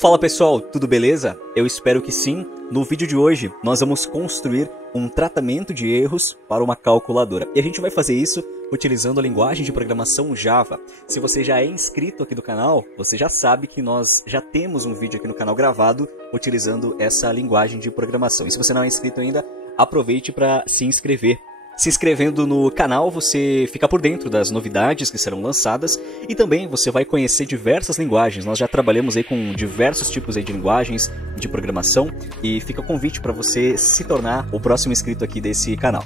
Fala pessoal, tudo beleza? Eu espero que sim. No vídeo de hoje nós vamos construir um tratamento de erros para uma calculadora. E a gente vai fazer isso utilizando a linguagem de programação Java. Se você já é inscrito aqui do canal, você já sabe que nós já temos um vídeo aqui no canal gravado utilizando essa linguagem de programação. E se você não é inscrito ainda, aproveite para se inscrever. Se inscrevendo no canal, você fica por dentro das novidades que serão lançadas e também você vai conhecer diversas linguagens. Nós já trabalhamos aí com diversos tipos aí de linguagens de programação e fica o convite para você se tornar o próximo inscrito aqui desse canal.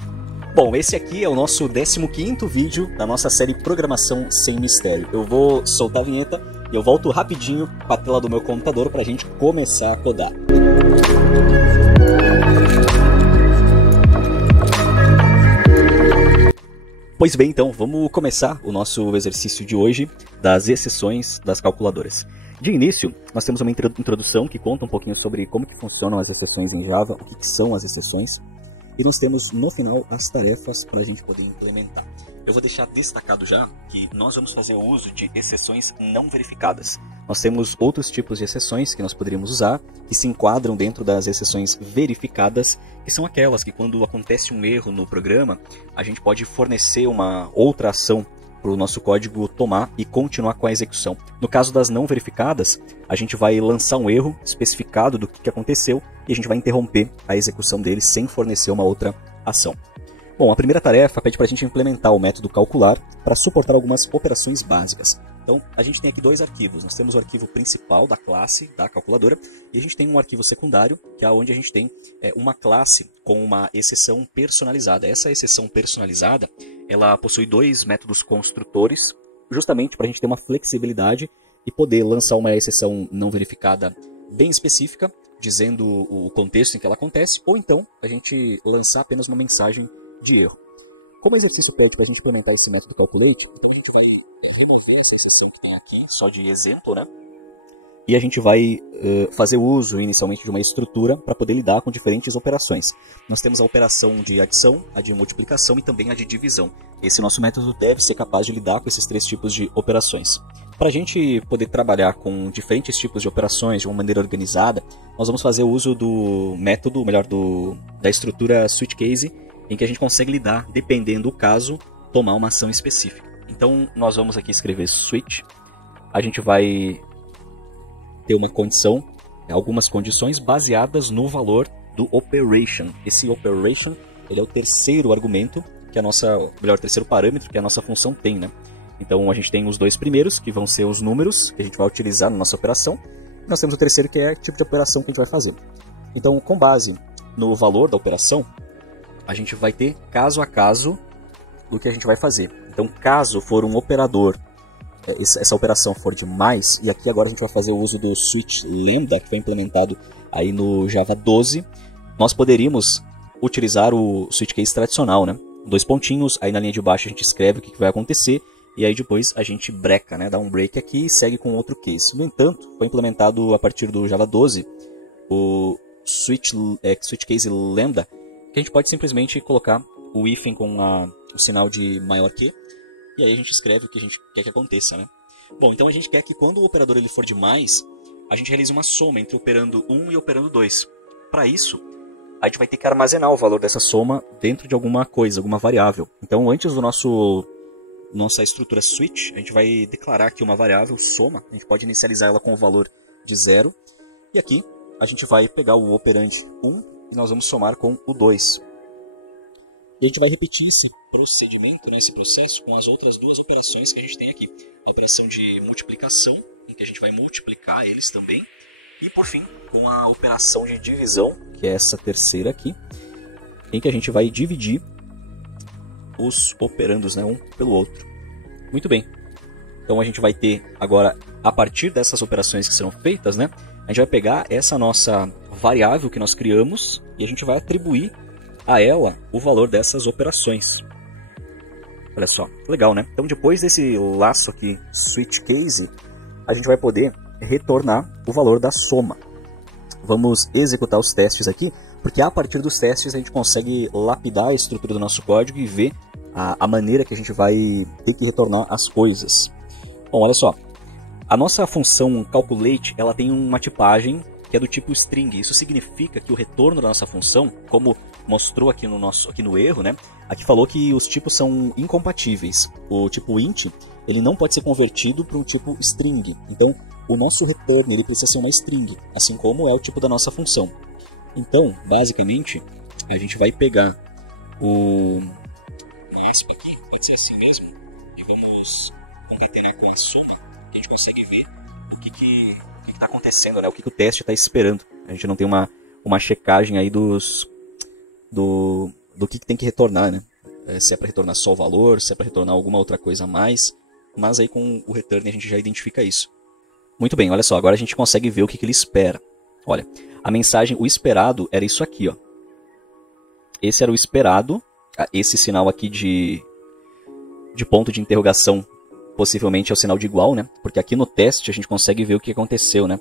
Bom, esse aqui é o nosso 15º vídeo da nossa série Programação Sem Mistério. Eu vou soltar a vinheta e eu volto rapidinho para a tela do meu computador para a gente começar a codar. Pois bem, então, vamos começar o nosso exercício de hoje das exceções das calculadoras. De início, nós temos uma introdução que conta um pouquinho sobre como que funcionam as exceções em Java, o que são as exceções, e nós temos no final as tarefas para a gente poder implementar. Eu vou deixar destacado já que nós vamos fazer uso de exceções não verificadas. Nós temos outros tipos de exceções que nós poderíamos usar, que se enquadram dentro das exceções verificadas, que são aquelas que quando acontece um erro no programa, a gente pode fornecer uma outra ação para o nosso código tomar e continuar com a execução. No caso das não verificadas, a gente vai lançar um erro especificado do que aconteceu e a gente vai interromper a execução dele sem fornecer uma outra ação. Bom, a primeira tarefa pede para a gente implementar o método calcular para suportar algumas operações básicas. Então, a gente tem aqui dois arquivos. Nós temos o arquivo principal da classe da calculadora e a gente tem um arquivo secundário, que é onde a gente tem uma classe com uma exceção personalizada. Essa exceção personalizada, ela possui dois métodos construtores, justamente para a gente ter uma flexibilidade e poder lançar uma exceção não verificada bem específica, dizendo o contexto em que ela acontece, ou então a gente lançar apenas uma mensagem de erro. Como o exercício pede para a gente implementar esse método calculate, então a gente vai remover essa exceção que tem aqui, só de exemplo, né? E a gente vai fazer uso inicialmente de uma estrutura para poder lidar com diferentes operações. Nós temos a operação de adição, a de multiplicação e também a de divisão. Esse nosso método deve ser capaz de lidar com esses três tipos de operações. Para a gente poder trabalhar com diferentes tipos de operações de uma maneira organizada, nós vamos fazer uso do método, da estrutura switch case, em que a gente consegue lidar, dependendo do caso, tomar uma ação específica. Então, nós vamos aqui escrever switch, a gente vai ter uma condição, algumas condições baseadas no valor do operation. Esse operation, ele é o terceiro argumento, que o terceiro parâmetro que a nossa função tem, né? Então, a gente tem os dois primeiros, que vão ser os números que a gente vai utilizar na nossa operação, e nós temos o terceiro, que é o tipo de operação que a gente vai fazer. Então, com base no valor da operação, a gente vai ter caso a caso do que a gente vai fazer. Então, caso for um operador, essa operação for de mais, e aqui agora a gente vai fazer o uso do switch lambda, que foi implementado aí no Java 12, nós poderíamos utilizar o switch case tradicional, né? Dois pontinhos, aí na linha de baixo a gente escreve o que vai acontecer, e aí depois a gente breca, né? Dá um break aqui e segue com outro case. No entanto, foi implementado a partir do Java 12 o switch case lambda, que a gente pode simplesmente colocar o hífen com o sinal de maior que, e aí a gente escreve o que a gente quer que aconteça, né? Bom, então a gente quer que quando o operador ele for de mais, a gente realize uma soma entre operando 1 e operando 2. Para isso, a gente vai ter que armazenar o valor dessa soma dentro de alguma coisa, alguma variável. Então, antes do nossa estrutura switch, a gente vai declarar aqui uma variável soma, a gente pode inicializar ela com o valor de 0, e aqui a gente vai pegar o operand 1 e nós vamos somar com o 2. E a gente vai repetir esse procedimento, esse processo, com as outras duas operações que a gente tem aqui. A operação de multiplicação, em que a gente vai multiplicar eles também. E, por fim, com a operação de divisão, que é essa terceira aqui, em que a gente vai dividir os operandos, um pelo outro. Muito bem. Então, a gente vai ter agora, a partir dessas operações que serão feitas, a gente vai pegar essa nossa variável que nós criamos e a gente vai atribuir a ela o valor dessas operações. Olha só, legal, né? Então, depois desse laço aqui, switch case, a gente vai poder retornar o valor da soma. Vamos executar os testes aqui, porque a partir dos testes a gente consegue lapidar a estrutura do nosso código e ver a maneira que a gente vai ter que retornar as coisas. Bom, olha só. A nossa função calculate, ela tem uma tipagem que é do tipo string. Isso significa que o retorno da nossa função, como mostrou aqui no erro, né? Aqui falou que os tipos são incompatíveis. O tipo int, ele não pode ser convertido para um tipo string. Então, o nosso return ele precisa ser uma string, assim como é o tipo da nossa função. Então, basicamente, a gente vai pegar uma aspa aqui, pode ser assim mesmo, e vamos concatenar com a soma, que a gente consegue ver o que está acontecendo, né? O que o teste está esperando. A gente não tem uma checagem aí do que tem que retornar, né? Se é para retornar só o valor, se é para retornar alguma outra coisa a mais, mas aí com o return a gente já identifica isso. Muito bem, olha só, agora a gente consegue ver o que ele espera. Olha, a mensagem, o esperado era isso aqui, ó. Esse era o esperado, esse sinal aqui de ponto de interrogação possivelmente é o sinal de igual, né? Porque aqui no teste a gente consegue ver o que aconteceu, né?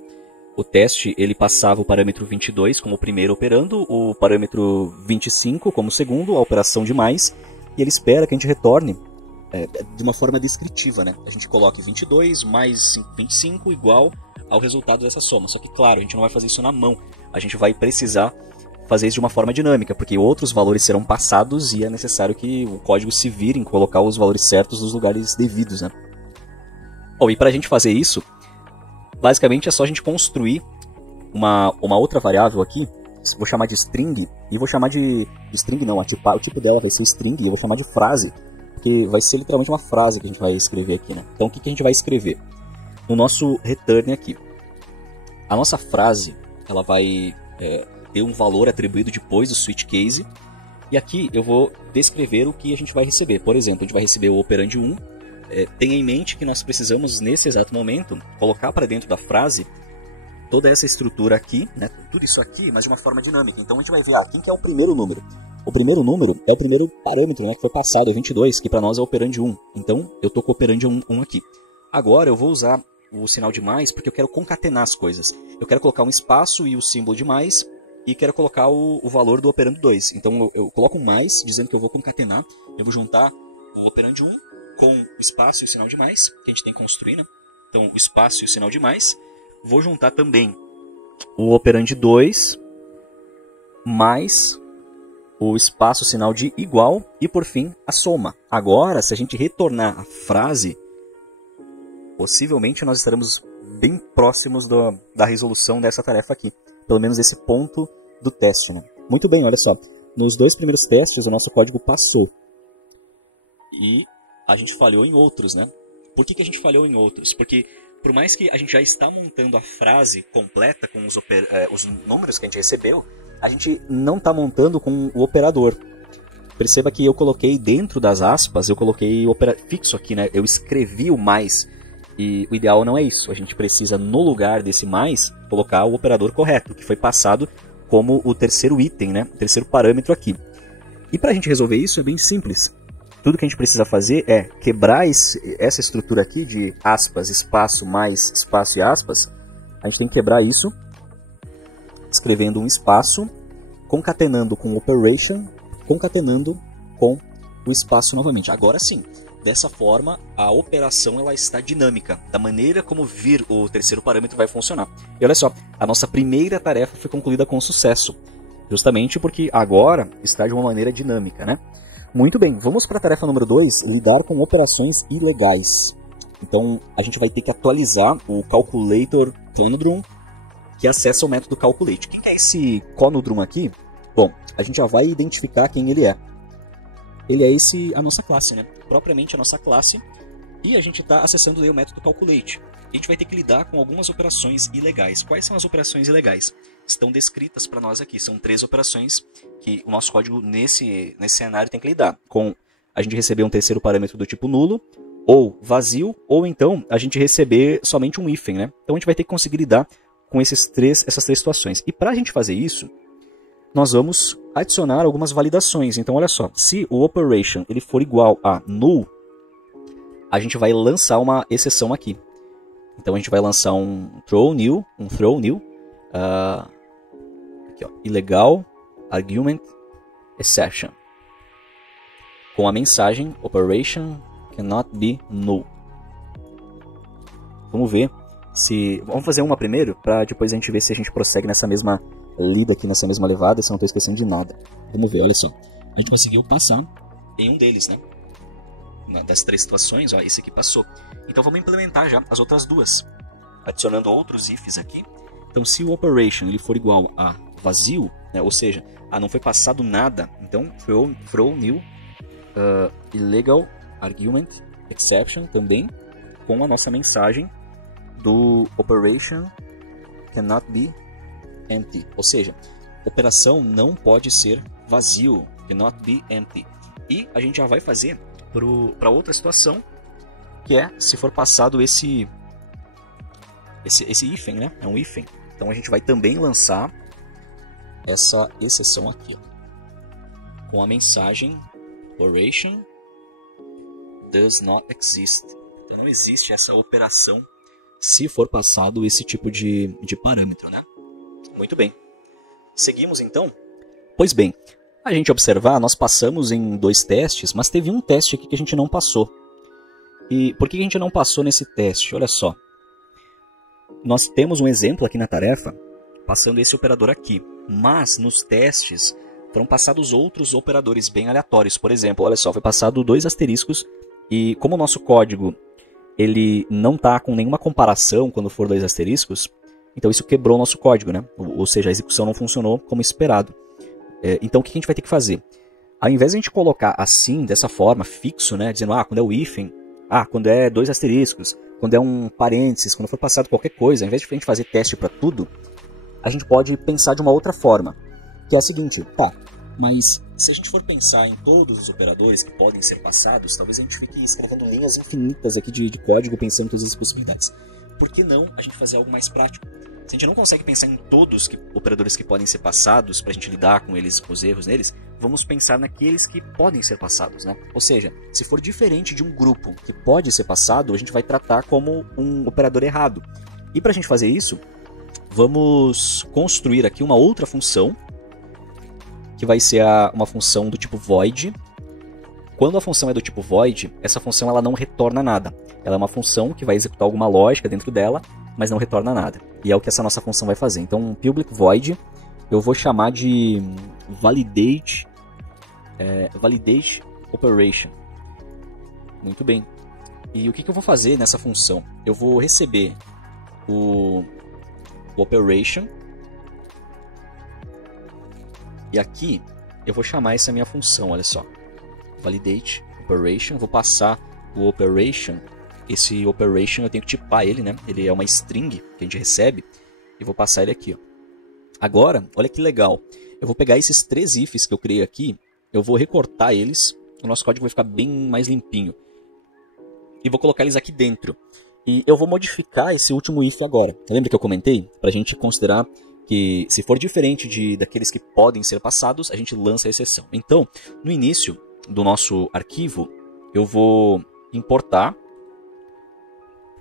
O teste, ele passava o parâmetro 22 como o primeiro operando, o parâmetro 25 como o segundo, a operação de mais, e ele espera que a gente retorne de uma forma descritiva, né? A gente coloque 22 mais 25 igual ao resultado dessa soma. Só que, claro, a gente não vai fazer isso na mão. A gente vai precisar fazer isso de uma forma dinâmica, porque outros valores serão passados e é necessário que o código se vire em colocar os valores certos nos lugares devidos, né? Bom, e para a gente fazer isso, basicamente é só a gente construir uma outra variável aqui, vou chamar de string, e vou chamar de string não, o tipo dela vai ser string, e eu vou chamar de frase, porque vai ser literalmente uma frase que a gente vai escrever aqui, né? Então o que a gente vai escrever? No nosso return aqui. A nossa frase, ela vai ter um valor atribuído depois do switch case, e aqui eu vou descrever o que a gente vai receber. Por exemplo, a gente vai receber o operand 1, tenha em mente que nós precisamos, nesse exato momento, colocar para dentro da frase toda essa estrutura aqui, né? Tudo isso aqui, mas de uma forma dinâmica. Então a gente vai ver quem que é o primeiro número. O primeiro número é o primeiro parâmetro, né, que foi passado, é 22, que para nós é o operand 1. Então eu estou com o operand 1 aqui. Agora eu vou usar o sinal de mais porque eu quero concatenar as coisas. Eu quero colocar um espaço e o símbolo de mais e quero colocar o valor do operando 2. Então eu coloco um mais, dizendo que eu vou concatenar. Eu vou juntar o operand 1 com o espaço e o sinal de mais, que a gente tem que construir, né? Então o espaço e o sinal de mais. Vou juntar também o operand 2 mais o espaço, sinal de igual e por fim a soma. Agora, se a gente retornar a frase, possivelmente nós estaremos bem próximos da resolução dessa tarefa aqui. Pelo menos esse ponto do teste, né? Muito bem, olha só. Nos 2 primeiros testes o nosso código passou. E a gente falhou em outros, né? Por que a gente falhou em outros? Porque por mais que a gente já está montando a frase completa com os números que a gente recebeu, a gente não está montando com o operador. Perceba que eu coloquei dentro das aspas, eu coloquei fixo aqui, né? Eu escrevi o mais. E o ideal não é isso. A gente precisa, no lugar desse mais, colocar o operador correto, que foi passado como o terceiro item, né? O terceiro parâmetro aqui. E para a gente resolver isso é bem simples. Tudo que a gente precisa fazer é quebrar essa estrutura aqui de aspas, espaço, mais, espaço e aspas. A gente tem que quebrar isso, escrevendo um espaço, concatenando com operation, concatenando com o espaço novamente. Agora sim. Dessa forma, a operação ela está dinâmica, da maneira como vir o terceiro parâmetro vai funcionar. E olha só, a nossa primeira tarefa foi concluída com sucesso, justamente porque agora está de uma maneira dinâmica, né? Muito bem, vamos para a tarefa número 2, lidar com operações ilegais. Então, a gente vai ter que atualizar o calculator conodrum, que acessa o método calculate. Quem é esse conodrum aqui? Bom, a gente já vai identificar quem ele é. Ele é a nossa classe, né? Propriamente a nossa classe, e a gente está acessando o método calculate. A gente vai ter que lidar com algumas operações ilegais. Quais são as operações ilegais? Estão descritas para nós aqui. São 3 operações que o nosso código nesse cenário tem que lidar. Com a gente receber um terceiro parâmetro do tipo nulo, ou vazio, ou então a gente receber somente um hífen, né? Então a gente vai ter que conseguir lidar com essas três situações. E para a gente fazer isso, nós vamos adicionar algumas validações. Então, olha só, se o operation ele for igual a null, a gente vai lançar uma exceção aqui. Então, a gente vai lançar um throw new, aqui, ó, illegal argument exception, com a mensagem operation cannot be null. Vamos ver se... Vamos fazer uma primeiro, para depois a gente ver se a gente prossegue nessa mesma lida aqui, nessa mesma levada, se eu não estou esquecendo de nada. Vamos ver, olha só. A gente conseguiu passar em um deles, né? Das 3 situações, ó, esse aqui passou. Então vamos implementar já as outras 2. Adicionando outros ifs aqui. Então se o operation ele for igual a vazio, né, ou seja, não foi passado nada, então throw new illegal argument exception também com a nossa mensagem do operation cannot be empty, ou seja, operação não pode ser vazio, cannot be empty. E a gente já vai fazer para outra situação, que é se for passado esse hífen, né? É um hífen. Então a gente vai também lançar essa exceção aqui, ó, com a mensagem operation does not exist. Então não existe essa operação se for passado esse tipo de parâmetro, né? Muito bem. Seguimos então? Pois bem, a gente observar, nós passamos em 2 testes, mas teve um teste aqui que a gente não passou. E por que a gente não passou nesse teste? Olha só. Nós temos um exemplo aqui na tarefa, passando esse operador aqui. Mas nos testes foram passados outros operadores bem aleatórios. Por exemplo, olha só, foi passado 2 asteriscos. E como o nosso código ele não está com nenhuma comparação quando for 2 asteriscos, então isso quebrou o nosso código, né? Ou seja, a execução não funcionou como esperado. Então o que a gente vai ter que fazer? Ao invés de a gente colocar assim, dessa forma, fixo, né? Dizendo, quando é o hífen, quando é 2 asteriscos, quando é um parênteses, quando for passado qualquer coisa, ao invés de a gente fazer teste para tudo, a gente pode pensar de uma outra forma, que é a seguinte, mas se a gente for pensar em todos os operadores que podem ser passados, talvez a gente fique escrevendo linhas infinitas aqui de código pensando em todas as possibilidades. Por que não a gente fazer algo mais prático? Se a gente não consegue pensar em todos os operadores que podem ser passados, para a gente lidar com eles, com os erros neles, vamos pensar naqueles que podem ser passados, né? Ou seja, se for diferente de um grupo que pode ser passado, a gente vai tratar como um operador errado. E para a gente fazer isso, vamos construir aqui uma outra função, que vai ser uma função do tipo void. Quando a função é do tipo void, essa função ela não retorna nada. Ela é uma função que vai executar alguma lógica dentro dela, mas não retorna nada. E é o que essa nossa função vai fazer. Então, um public void, eu vou chamar de validate operation. Muito bem. E o que eu vou fazer nessa função? Eu vou receber o operation. E aqui eu vou chamar essa minha função, olha só. Validate operation, vou passar o operation. Esse operation eu tenho que tipar ele, né? Ele é uma string que a gente recebe. E vou passar ele aqui, ó. Agora, olha que legal. Eu vou pegar esses 3 ifs que eu criei aqui. Eu vou recortar eles. O nosso código vai ficar bem mais limpinho. E vou colocar eles aqui dentro. E eu vou modificar esse último if agora. Lembra que eu comentei? Para a gente considerar que se for diferente daqueles que podem ser passados, a gente lança a exceção. Então, no início do nosso arquivo, eu vou importar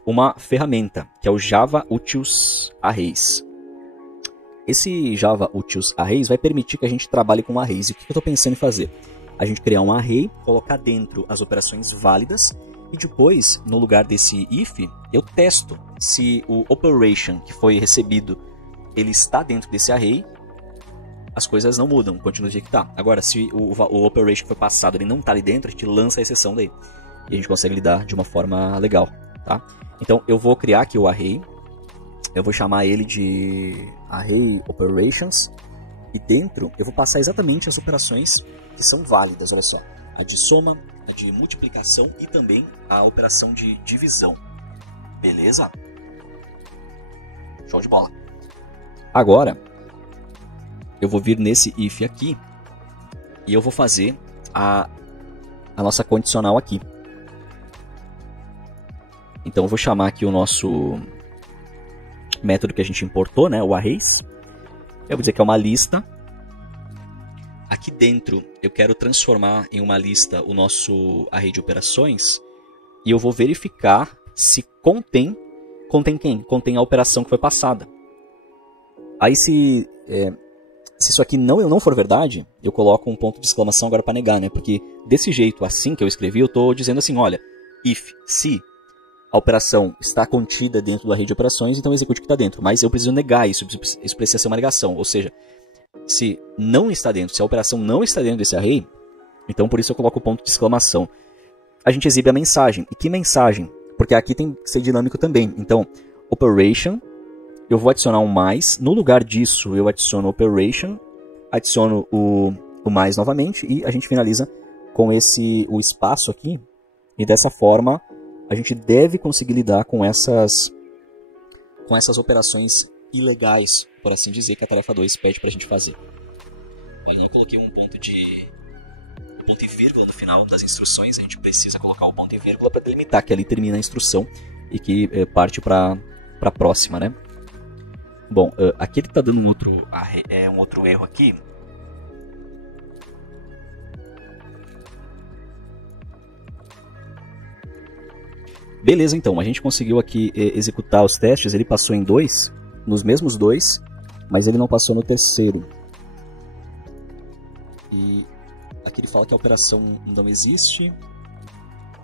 uma ferramenta, que é o Java Utils Arrays. Esse Java Utils Arrays vai permitir que a gente trabalhe com arrays. E o que eu estou pensando em fazer? A gente criar um array, colocar dentro as operações válidas, e depois, no lugar desse if, eu testo se o operation que foi recebido ele está dentro desse array, as coisas não mudam, continua do jeito que está. Agora, se o operation que foi passado ele não está ali dentro, a gente lança a exceção daí. E a gente consegue lidar de uma forma legal, tá? Então, eu vou criar aqui o array. Eu vou chamar ele de array operations. E dentro, eu vou passar exatamente as operações que são válidas, olha só. A de soma, a de multiplicação e também a operação de divisão. Beleza? Show de bola. Agora, eu vou vir nesse if aqui e eu vou fazer a nossa condicional aqui. Então eu vou chamar aqui o nosso método que a gente importou, né, o arrays. Eu vou dizer que é uma lista. Aqui dentro eu quero transformar em uma lista o nosso array de operações e eu vou verificar se contém quem? Contém a operação que foi passada. Aí se isso aqui não for verdade, eu coloco um ponto de exclamação agora para negar, né? Porque desse jeito, assim que eu escrevi, eu estou dizendo assim, olha, se a operação está contida dentro da rede de operações, então execute o que está dentro. Mas eu preciso negar isso precisa ser uma negação. Ou seja, se não está dentro, se a operação não está dentro desse array, então por isso eu coloco o ponto de exclamação. A gente exibe a mensagem. E que mensagem? Porque aqui tem que ser dinâmico também. Então, operation, eu vou adicionar um mais. No lugar disso, eu adiciono operation, adiciono o mais novamente e a gente finaliza com o espaço aqui. E dessa forma, a gente deve conseguir lidar com essas operações ilegais, por assim dizer, que a tarefa 2 pede para a gente fazer. Olha, não coloquei um ponto e vírgula no final das instruções, a gente precisa colocar o ponto e vírgula para delimitar que ali termina a instrução e que parte para a próxima, né? Bom, aqui ele está dando um outro erro aqui. Beleza, então, a gente conseguiu aqui executar os testes, ele passou em 2, nos mesmos 2, mas ele não passou no terceiro. E aqui ele fala que a operação não existe,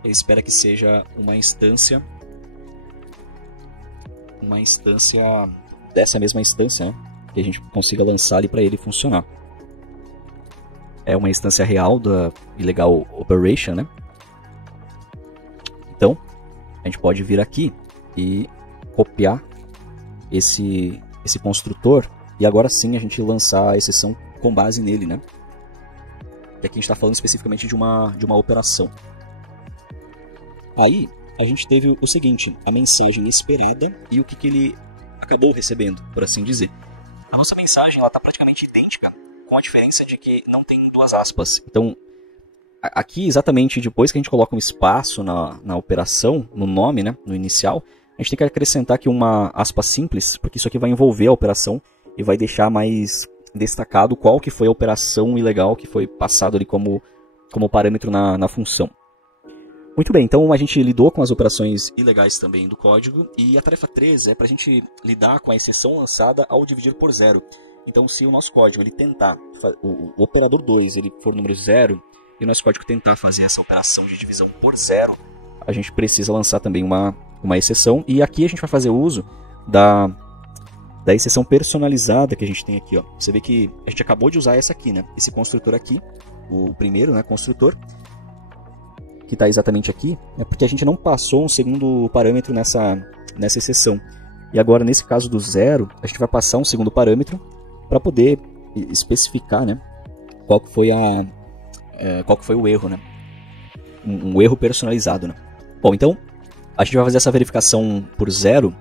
ele espera que seja uma instância dessa mesma instância, né? Que a gente consiga lançar ali para ele funcionar. É uma instância real da Illegal Operation, né? Então, a gente pode vir aqui e copiar esse construtor e agora sim a gente lançar a exceção com base nele, né? E aqui a gente está falando especificamente de uma operação. Aí a gente teve o seguinte, a mensagem esperada e o que ele acabou recebendo, por assim dizer. A nossa mensagem está praticamente idêntica, com a diferença de que não tem duas aspas. Então, aqui, exatamente depois que a gente coloca um espaço na operação, no nome, né, no inicial, a gente tem que acrescentar aqui uma aspa simples, porque isso aqui vai envolver a operação e vai deixar mais destacado qual que foi a operação ilegal que foi passado ali como parâmetro na função. Muito bem, então a gente lidou com as operações ilegais também do código, e a tarefa 3 é para a gente lidar com a exceção lançada ao dividir por zero. Então, se o nosso código ele tentar, o operador 2 ele for número 0, e o nosso código tentar fazer essa operação de divisão por zero, a gente precisa lançar também uma exceção. E aqui a gente vai fazer uso da exceção personalizada que a gente tem aqui. Ó. Você vê que a gente acabou de usar essa aqui, né? Esse construtor aqui, o primeiro, né, construtor, que está exatamente aqui, é porque a gente não passou um segundo parâmetro nessa exceção. E agora, nesse caso do zero, a gente vai passar um segundo parâmetro para poder especificar, né, qual que foi o erro, né? Um erro personalizado, né? Bom, então a gente vai fazer essa verificação por zero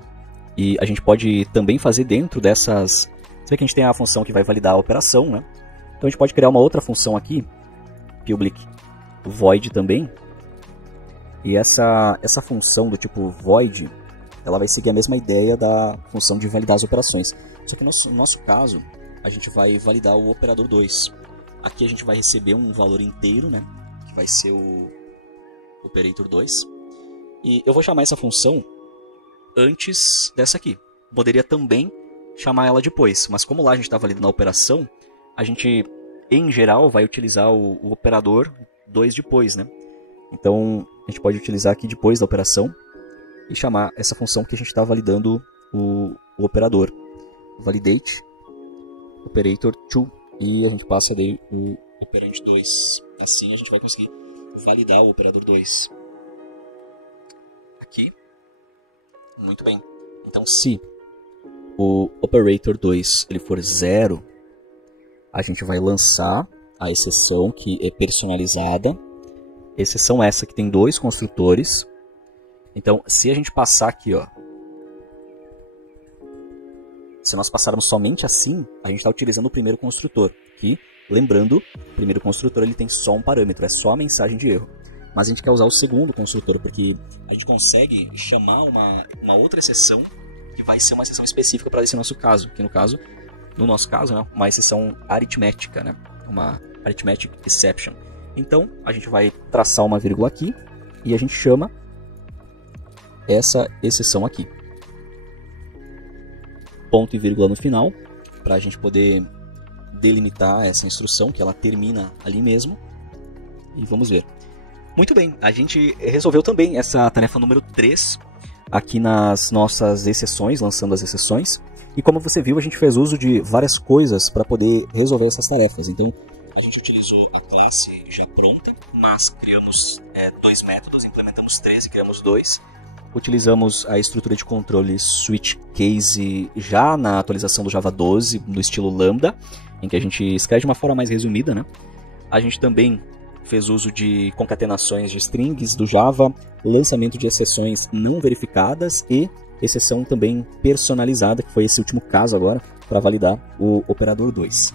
e a gente pode também fazer dentro dessas... Você vê que a gente tem a função que vai validar a operação, né? Então a gente pode criar uma outra função aqui, public void também. E essa função do tipo void, ela vai seguir a mesma ideia da função de validar as operações. Só que no nosso caso, a gente vai validar o operador 2. Aqui a gente vai receber um valor inteiro, né? Que vai ser o operator 2. E eu vou chamar essa função antes dessa aqui. Poderia também chamar ela depois, mas como lá a gente está validando a operação, a gente, em geral, vai utilizar o operador 2 depois, né? Então, a gente pode utilizar aqui depois da operação e chamar essa função que a gente está validando o operador. Validate operator 2 e a gente passa daí o operand 2. Assim a gente vai conseguir validar o operador 2. Aqui. Muito bem. Então, se o operator 2 ele for 0, a gente vai lançar a exceção que é personalizada. Exceção essa que tem 2 construtores. Então, se a gente passar aqui, ó, se nós passarmos somente assim, a gente está utilizando o primeiro construtor. Que, lembrando, o primeiro construtor ele tem só um parâmetro, é só a mensagem de erro. Mas a gente quer usar o segundo construtor, porque a gente consegue chamar uma outra exceção que vai ser uma exceção específica para esse nosso caso. Que no nosso caso, né, uma exceção aritmética, né, uma arithmetic exception. Então, a gente vai traçar uma vírgula aqui e a gente chama essa exceção aqui. Ponto e vírgula no final, para a gente poder delimitar essa instrução, que ela termina ali mesmo. E vamos ver. Muito bem, a gente resolveu também essa tarefa número 3. aqui nas nossas exceções, lançando as exceções. E como você viu, a gente fez uso de várias coisas para poder resolver essas tarefas. Então, a gente utilizou a classe já pronta, mas criamos 2 métodos, implementamos 3 e criamos 2. Utilizamos a estrutura de controle switch case já na atualização do Java 12, no estilo Lambda, em que a gente escreve de uma forma mais resumida, né? A gente também fez uso de concatenações de strings do Java, lançamento de exceções não verificadas e exceção também personalizada, que foi esse último caso agora, para validar o operador 2.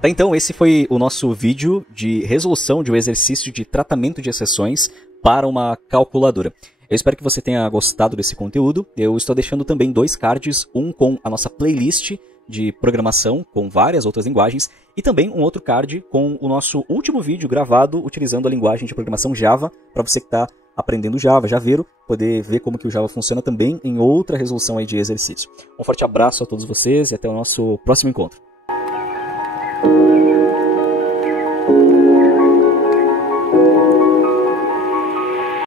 Tá, então esse foi o nosso vídeo de resolução de um exercício de tratamento de exceções para uma calculadora. Eu espero que você tenha gostado desse conteúdo. Eu estou deixando também 2 cards, um com a nossa playlist de programação com várias outras linguagens e também um outro card com o nosso último vídeo gravado utilizando a linguagem de programação Java, para você que está aprendendo Java, Javeiro, poder ver como que o Java funciona também em outra resolução aí de exercício. Um forte abraço a todos vocês e até o nosso próximo encontro.